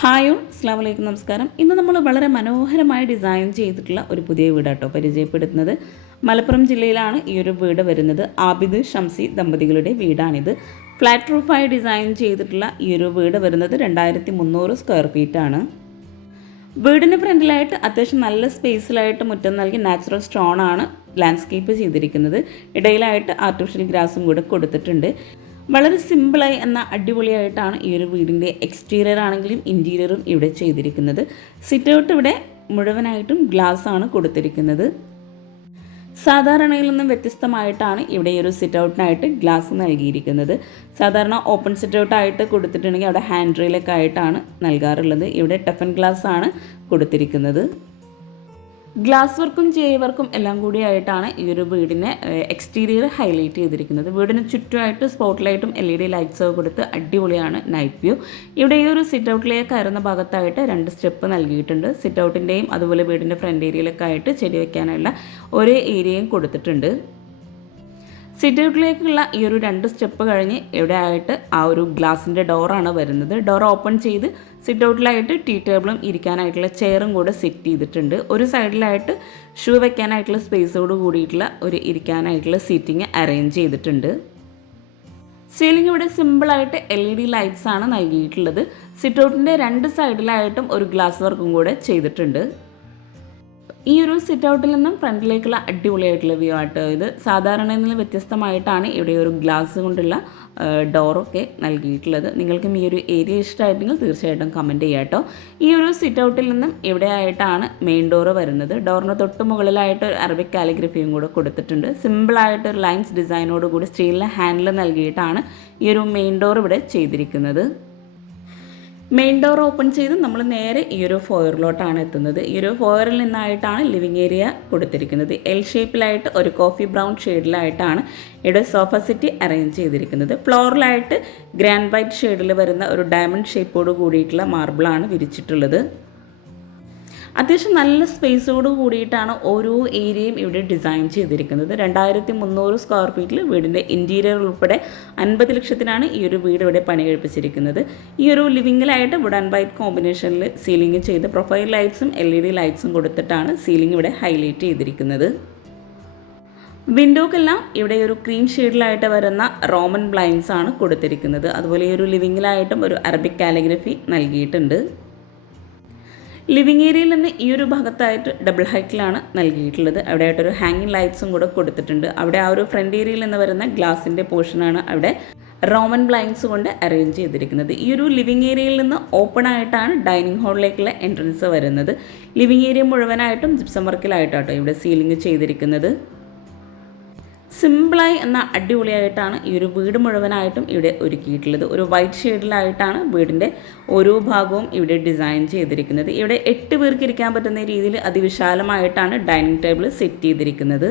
Hi അസ്സലാമു അലൈക്കും, നമസ്കാരം. ഇന്ന് നമ്മൾ വളരെ മനോഹരമായി ഡിസൈൻ ചെയ്തിട്ടുള്ള ഒരു പുതിയ വീടാട്ടോ പരിചയപ്പെടുത്തുന്നത്. മലപ്പുറം ജില്ലയിലാണ് ഈ ഒരു വീട് വരുന്നത്. ആബിദ് ഷംസി ദമ്പതികളുടെ വീടാണിത്. ഫ്ലാറ്റ് റൂഫായി ഡിസൈൻ ചെയ്തിട്ടുള്ള ഈ ഒരു വീട് വരുന്നത് 2300 സ്ക്വയർ ഫീറ്റാണ്. വീടിന് ഫ്രണ്ടിലായിട്ട് അത്യാവശ്യം നല്ല സ്പേസിലായിട്ട് മുറ്റം നൽകി നാച്ചുറൽ സ്റ്റോൺ ആണ് ലാൻഡ്സ്കേപ്പ് ചെയ്തിരിക്കുന്നത്. ഇടയിലായിട്ട് ആർട്ടിഫിഷ്യൽ ഗ്രാസും കൂടെ കൊടുത്തിട്ടുണ്ട്. വളരെ സിമ്പിളായി എന്നാൽ അടിപൊളിയായിട്ടാണ് ഈ ഒരു വീടിൻ്റെ എക്സ്റ്റീരിയർ ആണെങ്കിലും ഇൻറ്റീരിയറും ഇവിടെ ചെയ്തിരിക്കുന്നത്. സിറ്റ് ഔട്ട് ഇവിടെ മുഴുവനായിട്ടും ഗ്ലാസ് ആണ് കൊടുത്തിരിക്കുന്നത്. സാധാരണയിൽ നിന്നും വ്യത്യസ്തമായിട്ടാണ് ഇവിടെ ഈ ഒരു സിറ്റ് ഔട്ടിനായിട്ട് ഗ്ലാസ് നൽകിയിരിക്കുന്നത്. സാധാരണ ഓപ്പൺ സിറ്റ് ഔട്ടായിട്ട് കൊടുത്തിട്ടുണ്ടെങ്കിൽ അവിടെ ഹാൻഡ് റെയിലൊക്കെ ആയിട്ടാണ് നൽകാറുള്ളത്. ഇവിടെ ടഫൻ ഗ്ലാസ് ആണ് കൊടുത്തിരിക്കുന്നത്. ഗ്ലാസ് വർക്കും ജെ വർക്കും എല്ലാം കൂടിയായിട്ടാണ് ഈ ഒരു വീടിനെ എക്സ്റ്റീരിയർ ഹൈലൈറ്റ് ചെയ്തിരിക്കുന്നത്. വീടിന് ചുറ്റുമായിട്ട് സ്പോട്ട് ലൈറ്റും LED ലൈറ്റ്സ് കൊടുത്ത് അടിപൊളിയാണ് നൈറ്റ് വ്യൂ. ഇവിടെ ഈ ഒരു സിറ്റ് ഔട്ടിലേക്ക് കയറുന്ന ഭാഗത്തായിട്ട് 2 സ്റ്റെപ്പ് നൽകിയിട്ടുണ്ട്. സിറ്റ് ഔട്ടിൻ്റെയും അതുപോലെ വീടിൻ്റെ ഫ്രണ്ട് ഏരിയയിലൊക്കെ ആയിട്ട് ചെടി വയ്ക്കാനുള്ള ഒരു ഏരിയയും കൊടുത്തിട്ടുണ്ട്. സിറ്റ് ഔട്ടിലേക്കുള്ള ഈ ഒരു 2 സ്റ്റെപ്പ് കഴിഞ്ഞ് ഇവിടെ ആയിട്ട് ആ ഒരു ഗ്ലാസിൻ്റെ ഡോറാണ് വരുന്നത്. ഡോർ ഓപ്പൺ ചെയ്ത് സിറ്റ് ഔട്ടിലായിട്ട് ടീ ടേബിളും ഇരിക്കാനായിട്ടുള്ള ചെയറും കൂടെ സെറ്റ് ചെയ്തിട്ടുണ്ട്. ഒരു സൈഡിലായിട്ട് ഷൂ വെക്കാനായിട്ടുള്ള സ്പേസോട് കൂടിയിട്ടുള്ള ഒരു ഇരിക്കാനായിട്ടുള്ള സീറ്റിംഗ് അറേഞ്ച് ചെയ്തിട്ടുണ്ട്. സീലിംഗ് ഇവിടെ സിമ്പിളായിട്ട് LED ലൈറ്റ്സ് ആണ് നൽകിയിട്ടുള്ളത്. സിറ്റ് ഔട്ടിൻ്റെ 2 സൈഡിലായിട്ടും ഒരു ഗ്ലാസ് വർക്കും കൂടെ ചെയ്തിട്ടുണ്ട്. ഈ ഒരു സിറ്റ് ഔട്ടിൽ നിന്നും ഫ്രണ്ടിലേക്കുള്ള അടിപൊളിയായിട്ടുള്ള വ്യൂ ആട്ടോ ഇത്. സാധാരണയിൽ നിന്ന് വ്യത്യസ്തമായിട്ടാണ് ഇവിടെ ഒരു ഗ്ലാസ് കൊണ്ടുള്ള ഡോറൊക്കെ നൽകിയിട്ടുള്ളത്. നിങ്ങൾക്കും ഈ ഒരു ഏരിയ ഇഷ്ടമായിട്ടെങ്കിൽ തീർച്ചയായിട്ടും കമൻറ്റ് ചെയ്യാം കേട്ടോ. ഈ ഒരു സിറ്റ് ഔട്ടിൽ നിന്നും ഇവിടെ ആയിട്ടാണ് മെയിൻ ഡോറ് വരുന്നത്. ഡോറിന് തൊട്ട് മുകളിലായിട്ട് അറബിക് കാലിഗ്രഫിയും കൂടെ കൊടുത്തിട്ടുണ്ട്. സിമ്പിളായിട്ടൊരു ലൈൻസ് ഡിസൈനോട് കൂടി സ്റ്റീലിലെ ഹാൻഡിൽ നൽകിയിട്ടാണ് ഈ ഒരു മെയിൻ ഡോർ ഇവിടെ ചെയ്തിരിക്കുന്നത്. മെയിൻ ഡോർ ഓപ്പൺ ചെയ്ത് നമ്മൾ നേരെ ഈ ഒരു ഫോയറിലോട്ടാണ് എത്തുന്നത്. ഈ ഒരു ഫോയറിൽ നിന്നായിട്ടാണ് ലിവിങ് ഏരിയ കൊടുത്തിരിക്കുന്നത്. L ഷേപ്പിലായിട്ട് ഒരു കോഫി ബ്രൗൺ ഷെയ്ഡിലായിട്ടാണ് ഇവിടെ സോഫ സെറ്റ് അറേഞ്ച് ചെയ്തിരിക്കുന്നത്. ഫ്ലോറിലായിട്ട് ഗ്രാൻഡ് വൈറ്റ് ഷെയ്ഡിൽ വരുന്ന ഒരു ഡയമണ്ട് ഷേപ്പോട് കൂടിയിട്ടുള്ള മാർബിളാണ് വിരിച്ചിട്ടുള്ളത്. അത്യാവശ്യം നല്ല സ്പേസോട് കൂടിയിട്ടാണ് ഓരോ ഏരിയയും ഇവിടെ ഡിസൈൻ ചെയ്തിരിക്കുന്നത്. 2300 സ്ക്വയർ ഫീറ്റിൽ വീടിൻ്റെ ഇൻറ്റീരിയർ ഉൾപ്പെടെ 50 ലക്ഷത്തിനാണ് ഈ ഒരു വീട് ഇവിടെ പണി കഴിപ്പിച്ചിരിക്കുന്നത്. ഈ ഒരു ലിവിങ്ങിലായിട്ട് വുഡ് ആൻഡ് വൈറ്റ് കോമ്പിനേഷനിൽ സീലിംഗ് ചെയ്ത് പ്രൊഫൈൽ ലൈറ്റ്സും LED ലൈറ്റ്സും കൊടുത്തിട്ടാണ് സീലിംഗ് ഇവിടെ ഹൈലൈറ്റ് ചെയ്തിരിക്കുന്നത്. വിൻഡോക്കെല്ലാം ഇവിടെ ഒരു ക്രീം ഷെയ്ഡിലായിട്ട് വരുന്ന റോമൻ ബ്ലൈൻഡ്സ് ആണ് കൊടുത്തിരിക്കുന്നത്. അതുപോലെ ഈ ഒരു ലിവിങ്ങിലായിട്ടും ഒരു അറബിക് കാലിഗ്രഫി നൽകിയിട്ടുണ്ട്. ലിവിങ് ഏരിയയിൽ നിന്ന് ഈ ഒരു ഭാഗത്തായിട്ട് ഡബിൾ ഹൈറ്റിലാണ് നൽകിയിട്ടുള്ളത്. അവിടെ ആയിട്ടൊരു ഹാങ്ങിങ് ലൈറ്റ്സും കൂടെ കൊടുത്തിട്ടുണ്ട്. അവിടെ ആ ഒരു ഫ്രണ്ട് ഏരിയയിൽ നിന്ന് വരുന്ന ഗ്ലാസിൻ്റെ പോർഷനാണ് അവിടെ റോമൻ ബ്ലൈൻഡ്സ് കൊണ്ട് അറേഞ്ച് ചെയ്തിരിക്കുന്നത്. ഈ ഒരു ലിവിങ് ഏരിയയിൽ നിന്ന് ഓപ്പൺ ആയിട്ടാണ് ഡൈനിങ് ഹാളിലേക്കുള്ള എൻട്രൻസ് വരുന്നത്. ലിവിങ് ഏരിയ മുഴുവനായിട്ടും ജിപ്സം വർക്കിലായിട്ടാട്ടോ ഇവിടെ സീലിംഗ് ചെയ്തിരിക്കുന്നത്. സിമ്പിളായി എന്നാൽ അടിപൊളിയായിട്ടാണ് ഈ ഒരു വീട് മുഴുവനായിട്ടും ഇവിടെ ഒരുക്കിയിട്ടുള്ളത്. ഒരു വൈറ്റ് ഷെയ്ഡിലായിട്ടാണ് വീടിൻ്റെ ഓരോ ഭാഗവും ഇവിടെ ഡിസൈൻ ചെയ്തിരിക്കുന്നത്. ഇവിടെ 8 പേർക്ക് ഇരിക്കാൻ പറ്റുന്ന രീതിയിൽ അതിവിശാലമായിട്ടാണ് ഡൈനിങ് ടേബിൾ സെറ്റ് ചെയ്തിരിക്കുന്നത്.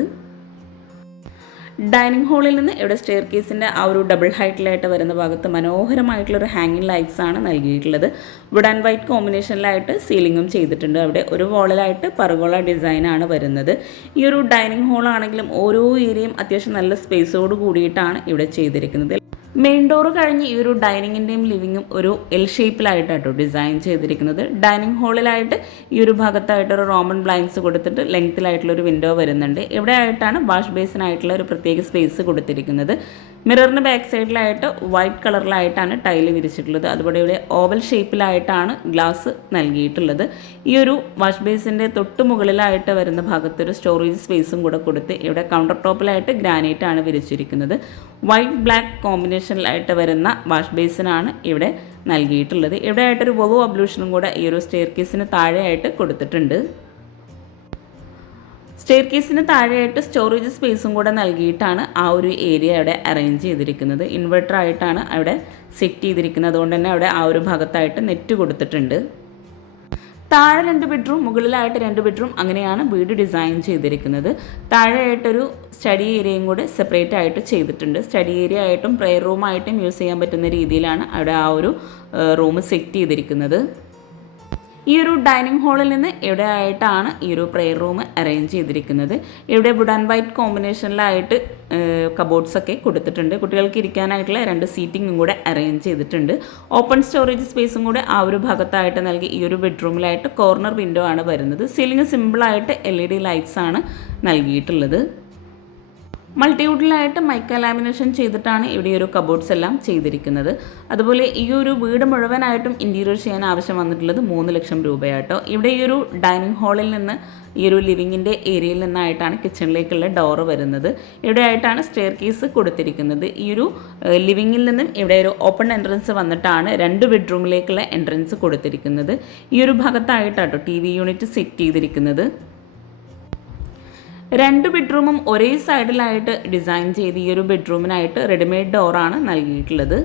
ഡൈനിങ് ഹാളിൽ നിന്ന് ഇവിടെ സ്റ്റെയർ കേസിൻ്റെ ആ ഒരു ഡബിൾ ഹൈറ്റിലായിട്ട് വരുന്ന ഭാഗത്ത് മനോഹരമായിട്ടുള്ളൊരു ഹാങ്ങിങ് ലൈറ്റ്സ് ആണ് നൽകിയിട്ടുള്ളത്. വുഡ് ആൻഡ് വൈറ്റ് കോമ്പിനേഷനിലായിട്ട് സീലിങ്ങും ചെയ്തിട്ടുണ്ട്. അവിടെ ഒരു വോളിലായിട്ട് പർഗോള ഡിസൈനാണ് വരുന്നത്. ഈ ഒരു ഡൈനിങ് ഹാളാണെങ്കിലും ഓരോ ഏരിയയും അത്യാവശ്യം നല്ല സ്പേസോട് കൂടിയിട്ടാണ് ഇവിടെ ചെയ്തിരിക്കുന്നത്. മെയിൻ ഡോറ് കഴിഞ്ഞ് ഈ ഒരു ഡൈനിങ്ങിൻ്റെയും ലിവിങ്ങും ഒരു L ഷേപ്പിലായിട്ടാട്ടോ ഡിസൈൻ ചെയ്തിരിക്കുന്നത്. ഡൈനിങ് ഹാളിലായിട്ട് ഈ ഒരു ഭാഗത്തായിട്ടൊരു റോമൻ ബ്ലൈൻഡ്സ് കൊടുത്തിട്ട് ലെങ്ത്തിലായിട്ടുള്ളൊരു വിൻഡോ വരുന്നുണ്ട്. ഇവിടെ ആയിട്ടാണ് വാഷ് ബേസിനായിട്ടുള്ള ഒരു പ്രത്യേക സ്പേസ് കൊടുത്തിരിക്കുന്നത്. മിററിന് ബാക്ക് സൈഡിലായിട്ട് വൈറ്റ് കളറിലായിട്ടാണ് ടൈല് വിരിച്ചിട്ടുള്ളത്. അതുപോലെ ഇവിടെ ഓവൽ ഷേപ്പിലായിട്ടാണ് ഗ്ലാസ് നൽകിയിട്ടുള്ളത്. ഈ ഒരു വാഷ് ബേസിൻ്റെ തൊട്ട് മുകളിലായിട്ട് വരുന്ന ഭാഗത്തൊരു സ്റ്റോറേജ് സ്പേസും കൂടെ കൊടുത്ത് ഇവിടെ കൗണ്ടർ ടോപ്പിലായിട്ട് ഗ്രാനൈറ്റ് ആണ് വിരിച്ചിരിക്കുന്നത്. വൈറ്റ് ബ്ലാക്ക് കോമ്പിനേഷനിലായിട്ട് വരുന്ന വാഷ് ബേസിനാണ് ഇവിടെ നൽകിയിട്ടുള്ളത്. ഇവിടെ ആയിട്ടൊരു വോവോ അബ്ലൂഷനും കൂടെ ഈ ഒരു സ്റ്റെയർ കേസിന് താഴെയായിട്ട് കൊടുത്തിട്ടുണ്ട്. സ്റ്റെയർ കേസിന് താഴെയായിട്ട് സ്റ്റോറേജ് സ്പേസും കൂടെ നൽകിയിട്ടാണ് ആ ഒരു ഏരിയ അവിടെ അറേഞ്ച് ചെയ്തിരിക്കുന്നത്. ഇൻവെർട്ടർ ആയിട്ടാണ് അവിടെ സെറ്റ് ചെയ്തിരിക്കുന്നത്. അതുകൊണ്ട് തന്നെ അവിടെ ആ ഒരു ഭാഗത്തായിട്ട് നെറ്റ് കൊടുത്തിട്ടുണ്ട്. താഴെ 2 ബെഡ്റൂം, മുകളിലായിട്ട് 2 ബെഡ്റൂം, അങ്ങനെയാണ് വീട് ഡിസൈൻ ചെയ്തിരിക്കുന്നത്. താഴെയായിട്ടൊരു സ്റ്റഡി ഏരിയയും കൂടെ സെപ്പറേറ്റ് ആയിട്ട് ചെയ്തിട്ടുണ്ട്. സ്റ്റഡി ഏരിയ ആയിട്ടും പ്രെയർ റൂമായിട്ടും യൂസ് ചെയ്യാൻ പറ്റുന്ന രീതിയിലാണ് അവിടെ ആ ഒരു റൂം സെറ്റ് ചെയ്തിരിക്കുന്നത്. ഈ ഒരു ഡൈനിങ് ഹാളിൽ നിന്ന് ഇവിടെ ആയിട്ടാണ് ഈ ഒരു പ്രെയർ റൂം അറേഞ്ച് ചെയ്തിരിക്കുന്നത്. ഇവിടെ വുഡ് ആൻഡ് വൈറ്റ് കോമ്പിനേഷനിലായിട്ട് കബോർഡ്സ് ഒക്കെ കൊടുത്തിട്ടുണ്ട്. കുട്ടികൾക്ക് ഇരിക്കാനായിട്ടുള്ള 2 സീറ്റിങ്ങും കൂടെ അറേഞ്ച് ചെയ്തിട്ടുണ്ട്. ഓപ്പൺ സ്റ്റോറേജ് സ്പേസും കൂടെ ആ ഒരു ഭാഗത്തായിട്ട് നൽകി. ഈ ഒരു ബെഡ്റൂമിലായിട്ട് കോർണർ വിൻഡോ ആണ് വരുന്നത്. സീലിംഗ് സിമ്പിളായിട്ട് LED ലൈറ്റ്സ് ആണ് നൽകിയിട്ടുള്ളത്. മൾട്ടിവുഡിലായിട്ട് മൈക്ക ലാമിനേഷൻ ചെയ്തിട്ടാണ് ഇവിടെ ഒരു കബോർഡ്സ് എല്ലാം ചെയ്തിരിക്കുന്നത്. അതുപോലെ ഈ ഒരു വീട് മുഴുവനായിട്ടും ഇൻറ്റീരിയർ ചെയ്യാൻ ആവശ്യം വന്നിട്ടുള്ളത് 3 ലക്ഷം രൂപയാട്ടോ. ഇവിടെ ഈ ഒരു ഡൈനിങ് ഹാളിൽ നിന്ന് ഈ ഒരു ലിവിങ്ങിൻ്റെ ഏരിയയിൽ നിന്നായിട്ടാണ് കിച്ചണിലേക്കുള്ള ഡോറ് വരുന്നത്. ഇവിടെ ആയിട്ടാണ് സ്റ്റെയർ കേസ് കൊടുത്തിരിക്കുന്നത്. ഈ ഒരു ലിവിങ്ങിൽ നിന്നും ഇവിടെ ഒരു ഓപ്പൺ എൻട്രൻസ് വന്നിട്ടാണ് 2 ബെഡ്റൂമിലേക്കുള്ള എൻട്രൻസ് കൊടുത്തിരിക്കുന്നത്. ഈ ഒരു ഭാഗത്തായിട്ടാട്ടോ TV യൂണിറ്റ് സെറ്റ് ചെയ്തിരിക്കുന്നത്. 2 ബെഡ്റൂമും ഒരേ സൈഡിലായിട്ട് ഡിസൈൻ ചെയ്ത് ഈ ഒരു ബെഡ്റൂമിനായിട്ട് റെഡിമെയ്ഡ് ഡോറാണ് നൽകിയിട്ടുള്ളത്.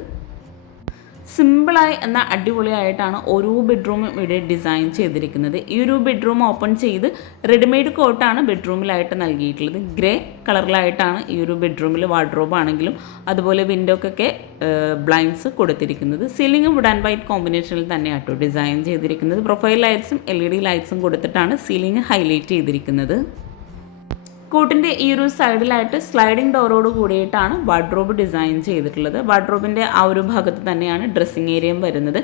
സിമ്പിളായി എന്നാൽ അടിപൊളിയായിട്ടാണ് ഓരോ ബെഡ്റൂമും ഇവിടെ ഡിസൈൻ ചെയ്തിരിക്കുന്നത്. ഈ ഒരു ബെഡ്റൂം ഓപ്പൺ ചെയ്ത് റെഡിമെയ്ഡ് കോട്ടാണ് ബെഡ്റൂമിലായിട്ട് നൽകിയിട്ടുള്ളത്. ഗ്രേ കളറിലായിട്ടാണ് ഈ ഒരു ബെഡ്റൂമിൽ വാർഡ്രോബ് ആണെങ്കിലും അതുപോലെ വിൻഡോക്കൊക്കെ ബ്ലൈൻഡ്സ് കൊടുത്തിരിക്കുന്നത്. സീലിംഗ് വുഡ് ആൻഡ് വൈറ്റ് കോമ്പിനേഷനിൽ തന്നെയാട്ടോ ഡിസൈൻ ചെയ്തിരിക്കുന്നത്. പ്രൊഫൈൽ ലൈറ്റ്സും LED ലൈറ്റ്സും കൊടുത്തിട്ടാണ് സീലിംഗ് ഹൈലൈറ്റ് ചെയ്തിരിക്കുന്നത്. കോട്ടിൻ്റെ ഈ ഒരു സൈഡിലായിട്ട് സ്ലൈഡിംഗ് ഡോറോട് കൂടിയിട്ടാണ് വാർഡ്രോബ് ഡിസൈൻ ചെയ്തിട്ടുള്ളത്. വാർഡ്രോബിൻ്റെ ആ ഒരു ഭാഗത്ത് തന്നെയാണ് ഡ്രസ്സിംഗ് ഏരിയയും വരുന്നത്.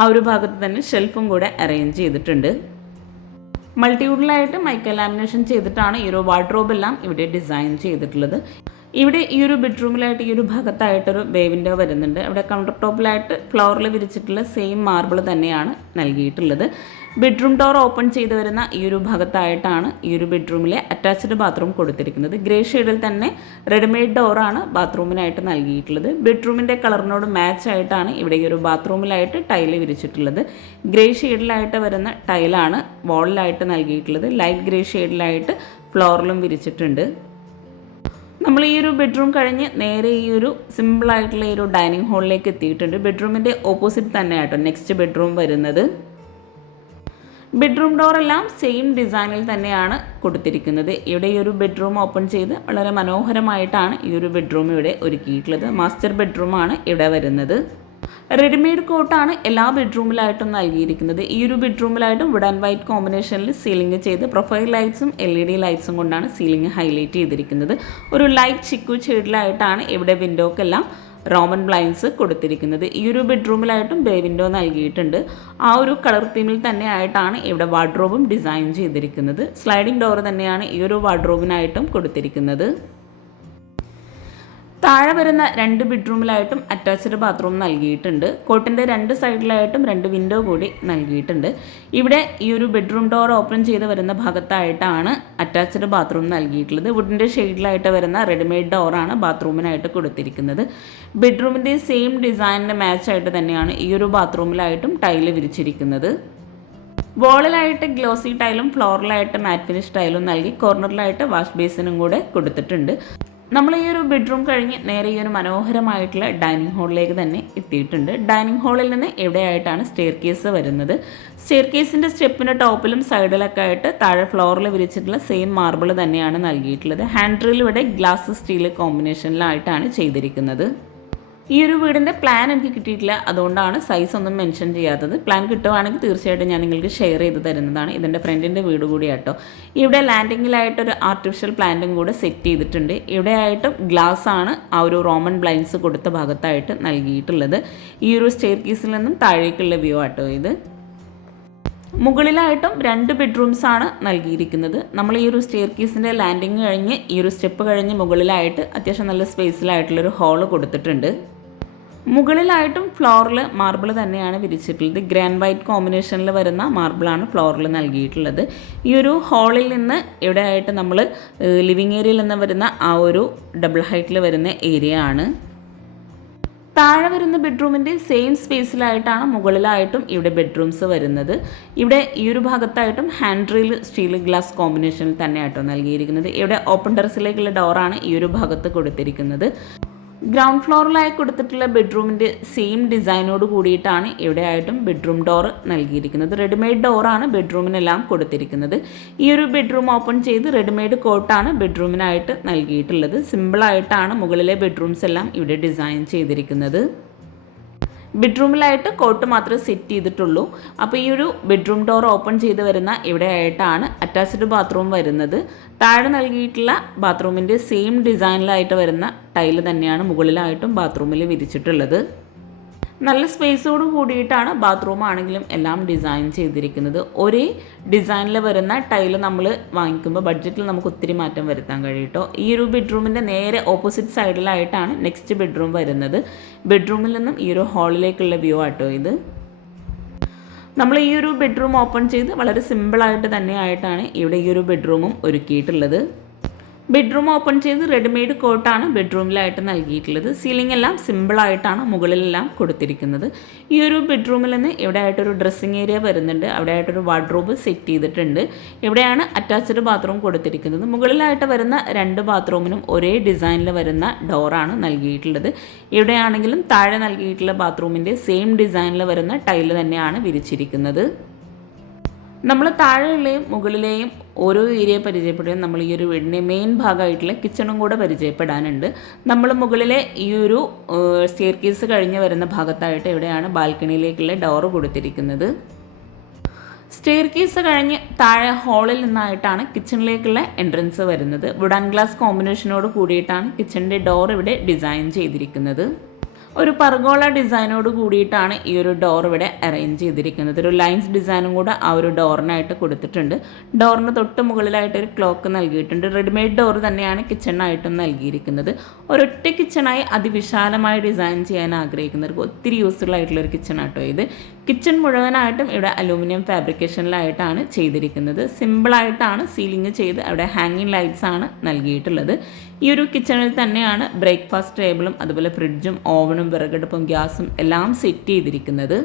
ആ ഒരു ഭാഗത്ത് തന്നെ ഷെൽഫും കൂടെ അറേഞ്ച് ചെയ്തിട്ടുണ്ട്. മൾട്ടിവുഡിലായിട്ട് മൈക്ക ലാമിനേഷൻ ചെയ്തിട്ടാണ് ഈ ഒരു വാർഡ്രോബ് എല്ലാം ഇവിടെ ഡിസൈൻ ചെയ്തിട്ടുള്ളത്. ഇവിടെ ഈ ഒരു ബെഡ്റൂമിലായിട്ട് ഈ ഒരു ഭാഗത്തായിട്ടൊരു ബേ വിൻഡോ വരുന്നുണ്ട്. അവിടെ കൗണ്ടർ ടോപ്പിലായിട്ട് ഫ്ലോറിൽ വിരിച്ചിട്ടുള്ള സെയിം മാർബിൾ തന്നെയാണ് നൽകിയിട്ടുള്ളത്. ബെഡ്റൂം ഡോർ ഓപ്പൺ ചെയ്ത് വരുന്ന ഈ ഒരു ഭാഗത്തായിട്ടാണ് ഈ ഒരു ബെഡ്റൂമിലെ അറ്റാച്ച്ഡ് ബാത്റൂം കൊടുത്തിരിക്കുന്നത്. ഗ്രേ ഷെയ്ഡിൽ തന്നെ റെഡിമെയ്ഡ് ഡോറാണ് ബാത്റൂമിനായിട്ട് നൽകിയിട്ടുള്ളത്. ബെഡ്റൂമിൻ്റെ കളറിനോട് മാച്ച് ആയിട്ടാണ് ഇവിടെ ഈ ഒരു ബാത്റൂമിലായിട്ട് ടൈല് വിരിച്ചിട്ടുള്ളത്. ഗ്രേ ഷെയ്ഡിലായിട്ട് വരുന്ന ടൈലാണ് വാളിലായിട്ട് നൽകിയിട്ടുള്ളത്. ലൈറ്റ് ഗ്രേ ഷെയ്ഡിലായിട്ട് ഫ്ലോറിലും വിരിച്ചിട്ടുണ്ട്. നമ്മൾ ഈ ഒരു ബെഡ്റൂം കഴിഞ്ഞ് നേരെ ഈ ഒരു സിമ്പിളായിട്ടുള്ള ഈ ഒരു ഡൈനിങ് ഹാളിലേക്ക് എത്തിയിട്ടുണ്ട്. ബെഡ്റൂമിൻ്റെ ഓപ്പോസിറ്റ് തന്നെയാട്ടോ നെക്സ്റ്റ് ബെഡ്റൂം വരുന്നത്. ബെഡ്റൂം ഡോറെല്ലാം സെയിം ഡിസൈനിൽ തന്നെയാണ് കൊടുത്തിരിക്കുന്നത്. ഇവിടെ ഈ ഒരു ബെഡ്റൂം ഓപ്പൺ ചെയ്ത് വളരെ മനോഹരമായിട്ടാണ് ഈ ഒരു ബെഡ്റൂം ഇവിടെ ഒരുക്കിയിട്ടുള്ളത്. മാസ്റ്റർ ബെഡ്റൂമാണ് ഇവിടെ വരുന്നത്. റെഡിമെയ്ഡ് കോട്ടാണ് എല്ലാ ബെഡ്റൂമിലായിട്ടും നൽകിയിരിക്കുന്നത്. ഈ ഒരു ബെഡ്റൂമിലായിട്ടും വുഡ് ആൻഡ് വൈറ്റ് കോമ്പിനേഷനിൽ സീലിംഗ് ചെയ്ത് പ്രൊഫൈൽ ലൈറ്റ്സും LED ലൈറ്റ്സും കൊണ്ടാണ് സീലിംഗ് ഹൈലൈറ്റ് ചെയ്തിരിക്കുന്നത്. ഒരു ലൈറ്റ് ചിക്കു ഷെയ്ഡിലായിട്ടാണ് ഇവിടെ വിൻഡോക്കെല്ലാം റോമൻ ബ്ലൈൻഡ്സ് കൊടുത്തിരിക്കുന്നത്. ഈ ഒരു ബെഡ്റൂമിലായിട്ടും ബേ വിൻഡോ നൽകിയിട്ടുണ്ട്. ആ ഒരു കളർ തീമിൽ തന്നെ ആയിട്ടാണ് ഇവിടെ വാർഡ്രോബും ഡിസൈൻ ചെയ്തിരിക്കുന്നത്. സ്ലൈഡിംഗ് ഡോർ തന്നെയാണ് ഈ ഒരു വാർഡ്രോബിനായിട്ടും കൊടുത്തിരിക്കുന്നത്. താഴെ വരുന്ന 2 ബെഡ്റൂമിലായിട്ടും അറ്റാച്ച്ഡ് ബാത്റൂം നൽകിയിട്ടുണ്ട്. കോട്ടിൻ്റെ 2 സൈഡിലായിട്ടും 2 വിൻഡോ കൂടി നൽകിയിട്ടുണ്ട്. ഇവിടെ ഈ ഒരു ബെഡ്റൂം ഡോർ ഓപ്പൺ ചെയ്ത് വരുന്ന ഭാഗത്തായിട്ടാണ് അറ്റാച്ച്ഡ് ബാത്റൂം നൽകിയിട്ടുള്ളത്. വുഡിൻ്റെ ഷെയ്ഡിലായിട്ട് വരുന്ന റെഡിമെയ്ഡ് ഡോറാണ് ബാത്റൂമിനായിട്ട് കൊടുത്തിരിക്കുന്നത്. ബെഡ്റൂമിൻ്റെ സെയിം ഡിസൈനിന് മാച്ചായിട്ട് തന്നെയാണ് ഈ ഒരു ബാത്റൂമിലായിട്ടും ടൈല് വിരിച്ചിരിക്കുന്നത്. വോളിലായിട്ട് ഗ്ലോസി ടൈലും ഫ്ലോറിലായിട്ട് മാറ്റ് ഫിനിഷ് ടൈലും നൽകി കോർണറിലായിട്ട് വാഷ് ബേസിനും കൂടെ കൊടുത്തിട്ടുണ്ട്. നമ്മൾ ഈ ഒരു ബെഡ്റൂം കഴിഞ്ഞ് നേരെ ഈ ഒരു മനോഹരമായിട്ടുള്ള ഡൈനിങ് ഹാളിലേക്ക് തന്നെ എത്തിയിട്ടുണ്ട്. ഡൈനിങ് ഹാളിൽ നിന്ന് എവിടെയായിട്ടാണ് സ്റ്റെയർ കേസ് വരുന്നത്. സ്റ്റെയർ കേസിൻ്റെ സ്റ്റെപ്പിൻ്റെ ടോപ്പിലും സൈഡിലൊക്കെ ആയിട്ട് താഴെ ഫ്ലോറിൽ വിരിച്ചിട്ടുള്ള സെയിം മാർബിൾ തന്നെയാണ് നൽകിയിട്ടുള്ളത്. ഹാൻഡ് ഡ്രിൽ ഇവിടെ ഗ്ലാസ് സ്റ്റീൽ കോമ്പിനേഷനിലായിട്ടാണ് ചെയ്തിരിക്കുന്നത്. ഈ ഒരു വീടിൻ്റെ പ്ലാൻ എനിക്ക് കിട്ടിയിട്ടില്ല, അതുകൊണ്ടാണ് സൈസ് ഒന്നും മെൻഷൻ ചെയ്യാത്തത്. പ്ലാൻ കിട്ടുവാണെങ്കിൽ തീർച്ചയായിട്ടും ഞാൻ നിങ്ങൾക്ക് ഷെയർ ചെയ്ത് തരുന്നതാണ്. ഇതിൻ്റെ ഫ്രണ്ടിൻ്റെ വീട് കൂടിയാട്ടോ. ഇവിടെ ലാൻഡിങ്ങിലായിട്ടൊരു ആർട്ടിഫിഷ്യൽ പ്ലാന്റും കൂടെ സെറ്റ് ചെയ്തിട്ടുണ്ട്. ഇവിടെ ആയിട്ടും ഗ്ലാസ് ആണ് ആ ഒരു റോമൻ ബ്ലൈൻഡ്സ് കൊടുത്ത ഭാഗത്തായിട്ട് നൽകിയിട്ടുള്ളത്. ഈ ഒരു സ്റ്റെയർ കേസിൽ നിന്നും താഴേക്കുള്ള വ്യൂ ആട്ടോ ഇത്. മുകളിലായിട്ടും 2 ബെഡ്റൂംസ് ആണ് നൽകിയിരിക്കുന്നത്. നമ്മൾ ഈ ഒരു സ്റ്റെയർ കേസിൻ്റെ ലാൻഡിങ് കഴിഞ്ഞ് ഈ ഒരു സ്റ്റെപ്പ് കഴിഞ്ഞ് മുകളിലായിട്ട് അത്യാവശ്യം നല്ല സ്പേസിലായിട്ടുള്ളൊരു ഹാള് കൊടുത്തിട്ടുണ്ട്. മുകളിലായിട്ടും ഫ്ലോറിൽ മാർബിൾ തന്നെയാണ് വിരിച്ചിട്ടുള്ളത്. ഗ്രേ ആൻഡ് വൈറ്റ് കോമ്പിനേഷനിൽ വരുന്ന മാർബിളാണ് ഫ്ലോറിൽ നൽകിയിട്ടുള്ളത്. ഈ ഒരു ഹാളിൽ നിന്ന് ഇവിടെ ആയിട്ട് നമ്മൾ ലിവിങ് ഏരിയയിൽ നിന്ന് വരുന്ന ആ ഒരു ഡബിൾ ഹൈറ്റിൽ വരുന്ന ഏരിയ ആണ്. താഴെ വരുന്ന ബെഡ്റൂമിൻ്റെ സെയിം സ്പേസിലായിട്ടാണ് മുകളിലായിട്ടും ഇവിടെ ബെഡ്റൂംസ് വരുന്നത്. ഇവിടെ ഈ ഒരു ഭാഗത്തായിട്ടും ഹാൻഡ് റെയിൽ സ്റ്റീൽ ഗ്ലാസ് കോമ്പിനേഷനിൽ തന്നെയാട്ടോ നൽകിയിരിക്കുന്നത്. ഇവിടെ ഓപ്പൺ ടെറസിലേക്കുള്ള ഡോറാണ് ഈ ഒരു ഭാഗത്ത് കൊടുത്തിരിക്കുന്നത്. ഗ്രൗണ്ട് ഫ്ലോറിലായി കൊടുത്തിട്ടുള്ള ബെഡ്റൂമിൻ്റെ സെയിം ഡിസൈനോട് കൂടിയിട്ടാണ് എവിടെയായിട്ടും ബെഡ്റൂം ഡോർ നൽകിയിരിക്കുന്നത്. റെഡിമെയ്ഡ് ഡോറാണ് ബെഡ്റൂമിനെല്ലാം കൊടുത്തിരിക്കുന്നത്. ഈ ഒരു ബെഡ്റൂം ഓപ്പൺ ചെയ്ത് റെഡിമെയ്ഡ് കോട്ടാണ് ബെഡ്റൂമിനായിട്ട് നൽകിയിട്ടുള്ളത്. സിമ്പിളായിട്ടാണ് മുകളിലെ ബെഡ്റൂംസ് എല്ലാം ഇവിടെ ഡിസൈൻ ചെയ്തിരിക്കുന്നത്. ബെഡ്റൂമിലായിട്ട് കോട്ട് മാത്രമേ സെറ്റ് ചെയ്തിട്ടുള്ളൂ. അപ്പോൾ ഈ ഒരു ബെഡ്റൂം ഡോർ ഓപ്പൺ ചെയ്ത് വരുന്ന ഇവിടെ ആയിട്ടാണ് അറ്റാച്ച്ഡ് ബാത്റൂം വരുന്നത്. താഴെ നൽകിയിട്ടുള്ള ബാത്റൂമിൻ്റെ സെയിം ഡിസൈനിലായിട്ട് വരുന്ന ടൈല് തന്നെയാണ് മുകളിലായിട്ടും ബാത്റൂമിൽ വിരിച്ചിട്ടുള്ളത്. നല്ല സ്പേസോട് കൂടിയിട്ടാണ് ബാത്റൂം ആണെങ്കിലും എല്ലാം ഡിസൈൻ ചെയ്തിരിക്കുന്നത്. ഒരേ ഡിസൈനിൽ വരുന്ന ടൈല് നമ്മൾ വാങ്ങിക്കുമ്പോൾ ബഡ്ജറ്റിൽ നമുക്ക് ഒത്തിരി മാറ്റം വരുത്താൻ കഴിയും കേട്ടോ. ഈ ഒരു ബെഡ്റൂമിൻ്റെ നേരെ ഓപ്പോസിറ്റ് സൈഡിലായിട്ടാണ് നെക്സ്റ്റ് ബെഡ്റൂം വരുന്നത്. ബെഡ്റൂമിൽ നിന്നും ഈ ഒരു ഹാളിലേക്കുള്ള വ്യൂ ആട്ടോ ഇത്. നമ്മൾ ഈ ഒരു ബെഡ്റൂം ഓപ്പൺ ചെയ്ത് വളരെ സിമ്പിളായിട്ട് തന്നെയായിട്ടാണ് ഇവിടെ ഈ ഒരു ബെഡ്റൂമും ഒരുക്കിയിട്ടുള്ളത്. ബെഡ്റൂം ഓപ്പൺ ചെയ്ത് റെഡിമെയ്ഡ് കോട്ടാണ് ബെഡ്റൂമിലായിട്ട് നൽകിയിട്ടുള്ളത്. സീലിംഗ് എല്ലാം സിമ്പിളായിട്ടാണ് മുകളിലെല്ലാം കൊടുത്തിരിക്കുന്നത്. ഈ ഒരു ബെഡ്റൂമിൽ നിന്ന് ഇവിടെ ആയിട്ടൊരു ഡ്രസ്സിങ് ഏരിയ വരുന്നുണ്ട്. അവിടെ ആയിട്ടൊരു വാർഡ്രോബ് സെറ്റ് ചെയ്തിട്ടുണ്ട്. ഇവിടെയാണ് അറ്റാച്ച്ഡ് ബാത്റൂം കൊടുത്തിരിക്കുന്നത്. മുകളിലായിട്ട് വരുന്ന 2 ബാത്റൂമിനും ഒരേ ഡിസൈനിൽ വരുന്ന ഡോറാണ് നൽകിയിട്ടുള്ളത്. ഇവിടെയാണെങ്കിലും താഴെ നൽകിയിട്ടുള്ള ബാത്റൂമിൻ്റെ സെയിം ഡിസൈനിൽ വരുന്ന ടൈല് തന്നെയാണ് വിരിച്ചിരിക്കുന്നത്. നമ്മൾ താഴെയുള്ളയും മുകളിലെയും ഓരോ ഏരിയ പരിചയപ്പെടുകയും നമ്മൾ ഈ ഒരു വീടിൻ്റെ മെയിൻ ഭാഗമായിട്ടുള്ള കിച്ചണും കൂടെ പരിചയപ്പെടാനുണ്ട്. നമ്മൾ മുകളിലെ ഈ ഒരു സ്റ്റെയർ കേസ് കഴിഞ്ഞ് വരുന്ന ഭാഗത്തായിട്ട് ഇവിടെയാണ് ബാൽക്കണിയിലേക്കുള്ള ഡോറ് കൊടുത്തിരിക്കുന്നത്. സ്റ്റെയർ കേസ് കഴിഞ്ഞ് താഴെ ഹാളിൽ നിന്നായിട്ടാണ് കിച്ചണിലേക്കുള്ള എൻട്രൻസ് വരുന്നത്. വുഡൻ ഗ്ലാസ് കോമ്പിനേഷനോട് കൂടിയിട്ടാണ് കിച്ചണിൻ്റെ ഡോർ ഇവിടെ ഡിസൈൻ ചെയ്തിരിക്കുന്നത്. ഒരു പർഗോള ഡിസൈനോട് കൂടിയിട്ടാണ് ഈ ഒരു ഡോർ ഇവിടെ അറേഞ്ച് ചെയ്തിരിക്കുന്നത്. ഒരു ലൈൻസ് ഡിസൈനും കൂടെ ആ ഒരു ഡോറിനായിട്ട് കൊടുത്തിട്ടുണ്ട്. ഡോറിന് തൊട്ട് മുകളിലായിട്ട് ഒരു ക്ലോക്ക് നൽകിയിട്ടുണ്ട്. റെഡിമെയ്ഡ് ഡോർ തന്നെയാണ് കിച്ചണായിട്ടും നൽകിയിരിക്കുന്നത്. ഒരൊറ്റ കിച്ചണായി അതിവിശാലമായി ഡിസൈൻ ചെയ്യാൻ ആഗ്രഹിക്കുന്നവർക്ക് ഒത്തിരി യൂസ്ഫുൾ ആയിട്ടുള്ളൊരു കിച്ചണാട്ടോ ഇത്. കിച്ചൺ മുഴുവനായിട്ടും ഇവിടെ അലൂമിനിയം ഫാബ്രിക്കേഷനിലായിട്ടാണ് ചെയ്തിരിക്കുന്നത്. സിമ്പിളായിട്ടാണ് സീലിംഗ് ചെയ്ത് അവിടെ ഹാങ്ങിങ് ലൈറ്റ്സ് ആണ് നൽകിയിട്ടുള്ളത്. ഈ ഒരു കിച്ചണിൽ തന്നെയാണ് ബ്രേക്ക്ഫാസ്റ്റ് ടേബിളും അതുപോലെ ഫ്രിഡ്ജും ഓവനും വിറകടുപ്പും ഗ്യാസും എല്ലാം സെറ്റ് ചെയ്തിരിക്കുന്നത്.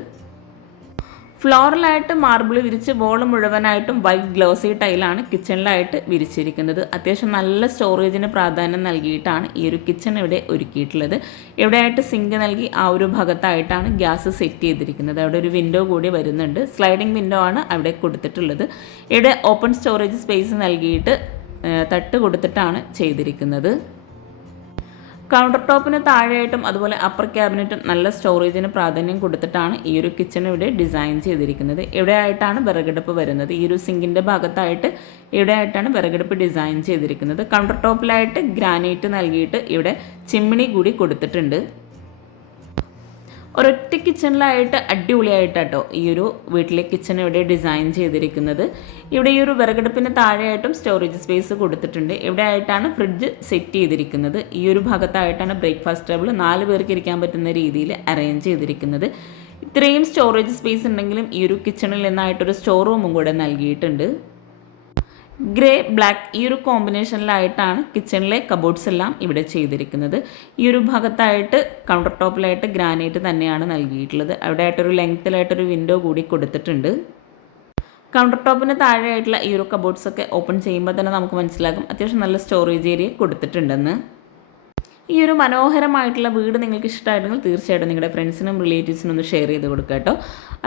ഫ്ലോറിലായിട്ട് മാർബിൾ വിരിച്ച് വോൾ മുഴുവനായിട്ടും വൈറ്റ് ഗ്ലോസി ടൈലാണ് കിച്ചണിലായിട്ട് വിരിച്ചിരിക്കുന്നത്. അത്യാവശ്യം നല്ല സ്റ്റോറേജിന് പ്രാധാന്യം നൽകിയിട്ടാണ് ഈ ഒരു കിച്ചൺ ഇവിടെ ഒരുക്കിയിട്ടുള്ളത്. ഇവിടെയായിട്ട് സിങ്ക് നൽകി ആ ഒരു ഭാഗത്തായിട്ടാണ് ഗ്യാസ് സെറ്റ് ചെയ്തിരിക്കുന്നത്. അവിടെ ഒരു വിൻഡോ കൂടി വരുന്നുണ്ട്. സ്ലൈഡിംഗ് വിൻഡോ ആണ് അവിടെ കൊടുത്തിട്ടുള്ളത്. ഇവിടെ ഓപ്പൺ സ്റ്റോറേജ് സ്പേസ് നൽകിയിട്ട് തട്ട് കൊടുത്തിട്ടാണ് ചെയ്തിരിക്കുന്നത്. കൗണ്ടർ ടോപ്പിന് താഴെയായിട്ടും അതുപോലെ അപ്പർ ക്യാബിനറ്റും നല്ല സ്റ്റോറേജിന് പ്രാധാന്യം കൊടുത്തിട്ടാണ് ഈ ഒരു കിച്ചൺ ഇവിടെ ഡിസൈൻ ചെയ്തിരിക്കുന്നത്. ഇവിടെ ആയിട്ടാണ് വിറകടുപ്പ് വരുന്നത്. ഈ ഒരു സിങ്കിൻ്റെ ഭാഗത്തായിട്ട് ഇവിടെ ആയിട്ടാണ് വിറകടുപ്പ് ഡിസൈൻ ചെയ്തിരിക്കുന്നത്. കൗണ്ടർ ടോപ്പിലായിട്ട് ഗ്രാനൈറ്റ് നൽകിയിട്ട് ഇവിടെ ചിമ്മിണി കൂടി കൊടുത്തിട്ടുണ്ട്. ഒരൊറ്റ കിച്ചണിലായിട്ട് അടിപൊളിയായിട്ടോ ഈ ഒരു വീട്ടിലെ കിച്ചൺ ഇവിടെ ഡിസൈൻ ചെയ്തിരിക്കുന്നത്. ഇവിടെ ഈ ഒരു വിറകടുപ്പിന് താഴെയായിട്ടും സ്റ്റോറേജ് സ്പേസ് കൊടുത്തിട്ടുണ്ട്. ഇവിടെ ആയിട്ടാണ് ഫ്രിഡ്ജ് സെറ്റ് ചെയ്തിരിക്കുന്നത്. ഈ ഒരു ഭാഗത്തായിട്ടാണ് ബ്രേക്ക്ഫാസ്റ്റ് ടേബിൾ 4 പേർക്ക് ഇരിക്കാൻ പറ്റുന്ന രീതിയിൽ അറേഞ്ച് ചെയ്തിരിക്കുന്നത്. ഇത്രയും സ്റ്റോറേജ് സ്പേസ് ഉണ്ടെങ്കിലും ഈ ഒരു കിച്ചണിൽ നിന്നായിട്ടൊരു സ്റ്റോർ റൂമും കൂടെ നൽകിയിട്ടുണ്ട്. ഗ്രേ ബ്ലാക്ക് ഈ ഒരു കോമ്പിനേഷനിലായിട്ടാണ് കിച്ചണിലെ കബോർഡ്സ് എല്ലാം ഇവിടെ ചെയ്തിരിക്കുന്നത്. ഈ ഒരു ഭാഗത്തായിട്ട് കൗണ്ടർ ടോപ്പിലായിട്ട് ഗ്രാനൈറ്റ് തന്നെയാണ് നൽകിയിട്ടുള്ളത്. അവിടെ ആയിട്ടൊരു ലെങ്ത്തിലായിട്ടൊരു വിൻഡോ കൂടി കൊടുത്തിട്ടുണ്ട്. കൗണ്ടർ ടോപ്പിന് താഴെയായിട്ടുള്ള ഈ ഒരു കബോർഡ്സൊക്കെ ഓപ്പൺ ചെയ്യുമ്പോൾ തന്നെ നമുക്ക് മനസ്സിലാകും അത്യാവശ്യം നല്ല സ്റ്റോറേജ് ഏരിയ കൊടുത്തിട്ടുണ്ടെന്ന്. ഈ ഒരു മനോഹരമായിട്ടുള്ള വീട് നിങ്ങൾക്ക് ഇഷ്ടമായിട്ടുണ്ടെങ്കിൽ തീർച്ചയായിട്ടും നിങ്ങളുടെ ഫ്രണ്ട്സിനും റിലേറ്റീവ്സിനും ഒന്ന് ഷെയർ ചെയ്ത് കൊടുക്കുക കേട്ടോ.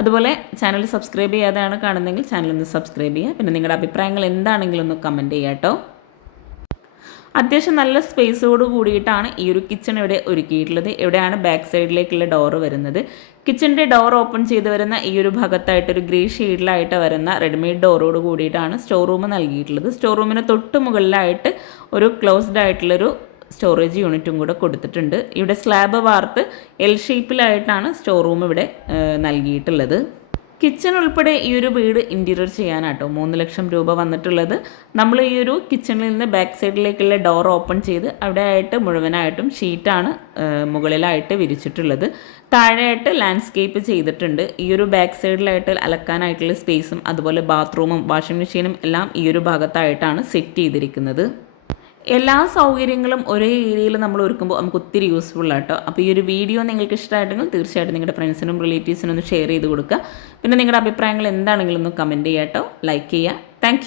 അതുപോലെ ചാനൽ സബ്സ്ക്രൈബ് ചെയ്യാതെയാണ് കാണുന്നതെങ്കിൽ ചാനൽ ഒന്ന് സബ്സ്ക്രൈബ് ചെയ്യുക. പിന്നെ നിങ്ങളുടെ അഭിപ്രായങ്ങൾ എന്താണെങ്കിലും ഒന്ന് കമൻറ്റ് ചെയ്യുക കേട്ടോ. അത്യാവശ്യം നല്ല സ്പേസോട് കൂടിയിട്ടാണ് ഈ ഒരു കിച്ചൺ ഇവിടെ ഒരുക്കിയിട്ടുള്ളത്. ഇവിടെയാണ് ബാക്ക് സൈഡിലേക്കുള്ള ഡോറ് വരുന്നത്. കിച്ചണിൻ്റെ ഡോർ ഓപ്പൺ ചെയ്ത് വരുന്ന ഈ ഒരു ഭാഗത്തായിട്ടൊരു ഗ്രേ ഷെയ്ഡിലായിട്ട് വരുന്ന റെഡിമെയ്ഡ് ഡോറോട് കൂടിയിട്ടാണ് സ്റ്റോർ റൂം നൽകിയിട്ടുള്ളത്. സ്റ്റോർ റൂമിന് തൊട്ട് മുകളിലായിട്ട് ഒരു ക്ലോസ്ഡ് ആയിട്ടുള്ളൊരു സ്റ്റോറേജ് യൂണിറ്റും കൂടെ കൊടുത്തിട്ടുണ്ട്. ഇവിടെ സ്ലാബ് വാർത്ത് എൽ ഷേപ്പിലായിട്ടാണ് സ്റ്റോർ റൂം ഇവിടെ നൽകിയിട്ടുള്ളത്. കിച്ചൺ ഉൾപ്പെടെ ഈ ഒരു വീട് ഇൻറ്റീരിയർ ചെയ്യാനാട്ടോ 3 ലക്ഷം രൂപ വന്നിട്ടുള്ളത്. നമ്മൾ ഈ ഒരു കിച്ചണിൽ നിന്ന് ബാക്ക് സൈഡിലേക്കുള്ള ഡോർ ഓപ്പൺ ചെയ്ത് അവിടെ ആയിട്ട് മുഴുവനായിട്ടും ഷീറ്റാണ് മുകളിലായിട്ട് വിരിച്ചിട്ടുള്ളത്. താഴെയായിട്ട് ലാൻഡ്സ്കേപ്പ് ചെയ്തിട്ടുണ്ട്. ഈ ഒരു ബാക്ക് സൈഡിലായിട്ട് അലക്കാനായിട്ടുള്ള സ്പേസും അതുപോലെ ബാത്റൂമും വാഷിംഗ് മെഷീനും എല്ലാം ഈ ഒരു ഭാഗത്തായിട്ടാണ് സെറ്റ് ചെയ്തിരിക്കുന്നത്. എല്ലാ സൗകര്യങ്ങളും ഒരേ ഏരിയയിൽ നമ്മൾ ഒരുക്കുമ്പോൾ നമുക്ക് ഒത്തിരി യൂസ്ഫുൾ ആട്ടോ. അപ്പോൾ ഈ ഒരു വീഡിയോ നിങ്ങൾക്ക് ഇഷ്ടമായിട്ടെങ്കിൽ തീർച്ചയായിട്ടും നിങ്ങളുടെ ഫ്രണ്ട്സിനും റിലേറ്റീവ്സിനും ഒന്ന് ഷെയർ ചെയ്ത് കൊടുക്കുക. പിന്നെ നിങ്ങളുടെ അഭിപ്രായങ്ങൾ എന്താണെങ്കിലും ഒന്ന് കമൻറ്റ് ചെയ്യാം കേട്ടോ. ലൈക്ക് ചെയ്യുക. താങ്ക്